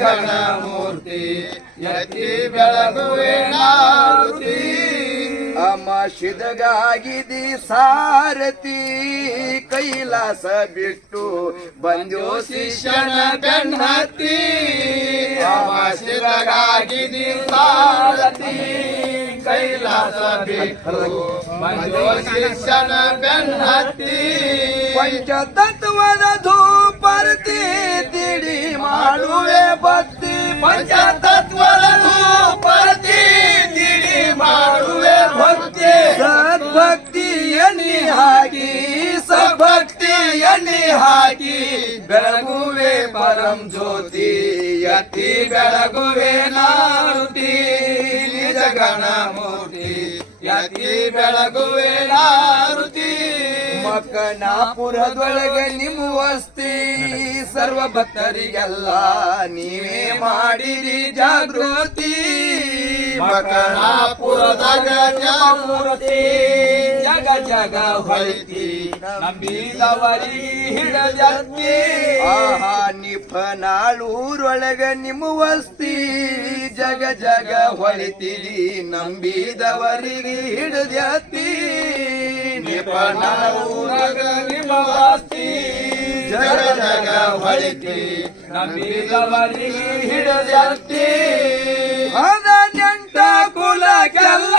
ಗಣ ಮೂರ್ತಿ ಎತ್ತಿ ಬೆಳಗುವೆ ನಾರುತಿ ಅಮಾಶಿದಗಾಗಿದಿ ಸಾರಥಿ ಕೈಲಾಸ ಬಿಟ್ಟು ಬಂದ್ಯೋ ಶಿಷ್ಯನ ಬೆನ್ನತ್ತಿ ಅಮಾಶಿದಗಾಗಿದಿ ಸಾರಥಿ ಕೈಲಾಸ ಬಿಟ್ಟು ಬಂದ್ಯೋ ಶಿಷ್ಯನ ಬೆನ್ನತ್ತಿ ಪಂಚತತ್ವದ ಧೂಪರ್ತಿ ತಿಳಿ ಮಾಡುವೆ ಭಕ್ತಿ ಪಂಚತತ್ವದ ಧೂಪರ್ತಿ ತಿಳಿ ಮಾಡುವೆ ಭಕ್ತಿ ಸದ್ಭಕ್ತಿಯನಿ ಹಾಕಿ ಸದ್ಭಕ್ತಿಯನಿ ಹಾಕಿ ಬೆಳಗುವೆ ಪರಂ ಜ್ಯೋತಿ ಯತಿ ಬೆಳಗುವೆ ನಾರುತಿ ನಿಜ ಗಣ ಮೂರ್ತಿ ಯತಿ ಬೆಳಗುವೆ ನಾರುತಿ ಮಕ್ಕನಾಪುರದೊಳಗೆ ನಿಮ್ಮ ವಸ್ತಿ ಸರ್ವ ಭಕ್ತರಿಗೆಲ್ಲ ನೀವೇ ಮಾಡಿರಿ ಜಾಗೃತಿ ಮಕ್ಕನಾಪುರದಾಗ ಜಾಗೃತಿ ಜಗ ಜಗ ಹೊಳಿತಿ ನಂಬಿದವರಿ ಹಿಡಜತ್ತಿ ಆಹಾ ನಿಫನಾಳೂರೊಳಗೆ ನಿಮ್ಮ ವಸ್ತಿ ಜಗ ಜಗ ಹೊಳಿತಿರಿ ನಂಬಿದವರಿಗೆ ಹಿಡದ್ಯತಿ ನಿಪನಾಳೂರಗ ನಿಮ್ಮ ವಸ್ತಿ ಜಗ ಜಗ ಹೊಳಿತಿ ನಂಬಿದವರಿಗೆ ಹಿಡದ್ಯತಿ ಹದಿನೆಂಟ ಕುಲಕ್ಕೆಲ್ಲ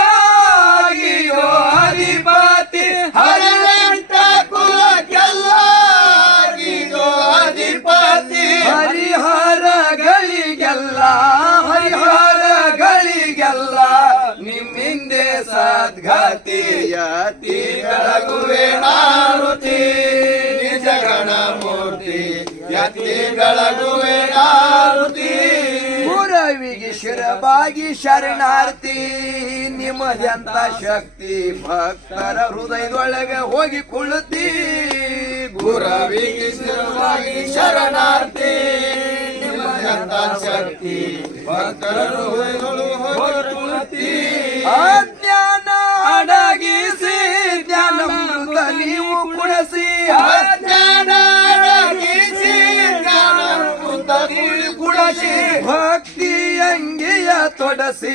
ಆಗಿಯೋ ಅಧಿಪತಿ ಹದಿನೆಂಟ ಕುಲಕ್ಕೆಲ್ಲ ಆಗಿಯೋ ಅಧಿಪತಿ ಹರಿಹರಗಳಿಗೆಲ್ಲ ಹರಿಹರಗಳಿಗೆಲ್ಲ ನಿಮ್ಮಿಂದೆ ಸದ್ಗತಿ ಯತಿ ಬೆಳಗುವೆ ನಾರುತಿ ನಿಜ ಗಣ ಮೂರ್ತಿ ಯತಿ ಬೆಳಗುವೆ ನಾರುತಿ ಗುರವಿಗೆ ಶಿರಬಾಗಿ ಶರಣಾರ್ಥಿ ನಿಮ್ಮದೆಂತ ಶಕ್ತಿ ಭಕ್ತರ ಹೃದಯದೊಳಗೆ ಹೋಗಿ ಕುಳಿತಿ ಗುರವಿಗೆ ಶಿರವಾಗಿ ಶರಣಾರ್ಥಿ ನಿಮ್ಮಂತ ಶಕ್ತಿ ಭಕ್ತರ ಹೃದಯದೊಳಗೆ ಅಜ್ಞಾನ ಅಡಗಿಸಿ ಜ್ಞಾನಮೃತ ನೀವು ಕುಡಿಸಿ ಅಜ್ಞಾನ ಅಡಗಿಸಿ ಜ್ಞಾನಾಮೃತ ಕುಡಿಸಿ ಭಕ್ತಿ ಅಂಗಿಯ ತೊಡಸಿ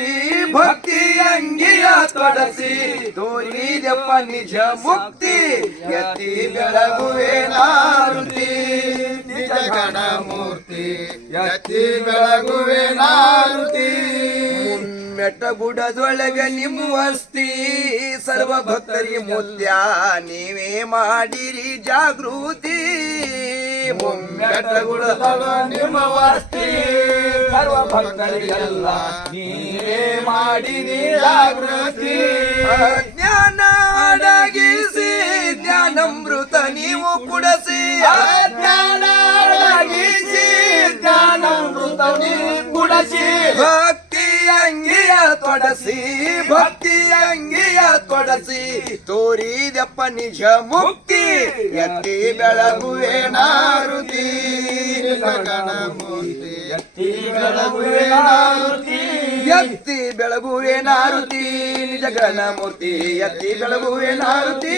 ಭಕ್ತಿ ಅಂಗಿಯ ತೊಡಸಿ ತೋರಿದಪ್ಪ ನಿಜ ಮುಕ್ತಿ ಯತಿ ಬೆಳಗುವೆ ನಾರುತಿ ನಿಜ ಗಣ ಮೂರ್ತಿ ಯತಿ ಬೆಳಗುವೆ ನಾರುತಿ ಮೆಟ್ಟಗುಡದೊಳಗೆ ನಿಮ್ಮ ವಸ್ತಿ ಸರ್ವ ಭಕ್ತರಿ ಮುಲ್ಯ ನೀವೇ ಮಾಡಿರಿ ಜಾಗೃತಿ ಮೆಟ್ಟಗುಡದೊಳ ನಿಮ್ಮ ವಸ್ತಿ ಸರ್ವ ಭಕ್ತರಿಗೆಲ್ಲ ನೀವೇ ಮಾಡಿರಿ ಜಾಗೃತಿ ಜ್ಞಾನ ಅಡಗಿಸಿ ಜ್ಞಾನಮೃತ ನೀವು ಕುಡಸಿ ಜ್ಞಾನ ಅಡಗಿಸಿ ಜ್ಞಾನಾಮೃತ ನೀವು ಕುಡಿಸಿ ಭಕ್ತಿ ಅಂಗಿಯ ತೊಡಸಿ ಭಕ್ತಿ ಅಂಗಿಯ ತೊಡಸಿ ತೋರಿದಪ್ಪ ನಿಜ ಮುಕ್ತಿ ಯತಿ ಬೆಳಗುವೆ ನಾರುತಿ ಗಣ ಮೂರ್ತಿ ಯತಿ ಬೆಳಗುವೆ ನಾರುತಿ ಯತ್ತಿ ಬೆಳಗುವೆ ನಾರುತಿ ನಿಜ ಗಣ ಮೂರ್ತಿ ಯತ್ತಿ ಬೆಳಗುವೆ ನಾರುತಿ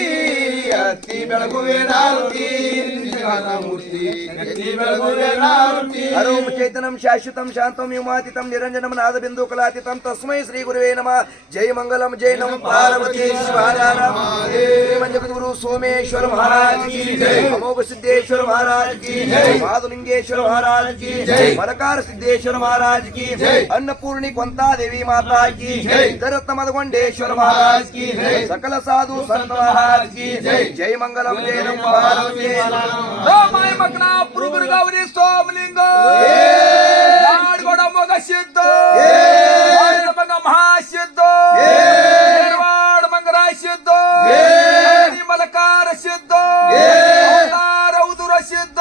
ಯತ್ತಿ ಬೆಳಗುವೆ ನಾರುತಿ ನಿಜ ಗಣ ಮೂರ್ತಿ ಯತಿ ಬೆಳಗುವೆ ನಾರುತಿ ಹರೋಂ ಚೈತನ್ಯಂ ಶಾಶ್ವತಂ ಶಾಂತಂ ಯುಮಾತಿತಂ ನಿರಂಜನಂ ನಾದ ಬಿಂದು ಕಲಾತೀತಂ ತಸ್ಮೈ ಶ್ರೀ ಗುರುವೇ ನಮಃ ಜೈ ಮಂಗಲಂ ಜೈ ನಮಃ ಪಾರ್ವತಿ ಶಿವಾರಾಮ ಶ್ರೀಮಂಜಗುರು ಸೋಮೇಶ್ವರ ಮಹಾರಾಜ್ की जय अमोघ सिद्धेश्वर महाराज की जय माधुलिंगेश्वर महाराज की जय मलकार सिद्धेश्वर महाराज की जय अन्नपूर्णी ಕೊಂತಾ देवी माता की जय जरत्न मदगोंडेश्वर महाराज की जय सकल साधु संत महाराज की जय जय मंगलम जय नमः पार्वती माय मकना पुरुगुर गौरी सोमलिंग नाडगोಡ ಮೊಗ ಸಿದ್ಧ ಮಂಗ ಮಹಾಸಿದ್ಧ ನಿರ್ವಾಡ ಮಂಗರಾಯ ಸಿದ್ಧ ಮಲಕಾರ ಸಿದ್ಧ ಉದುರ ಸಿದ್ಧ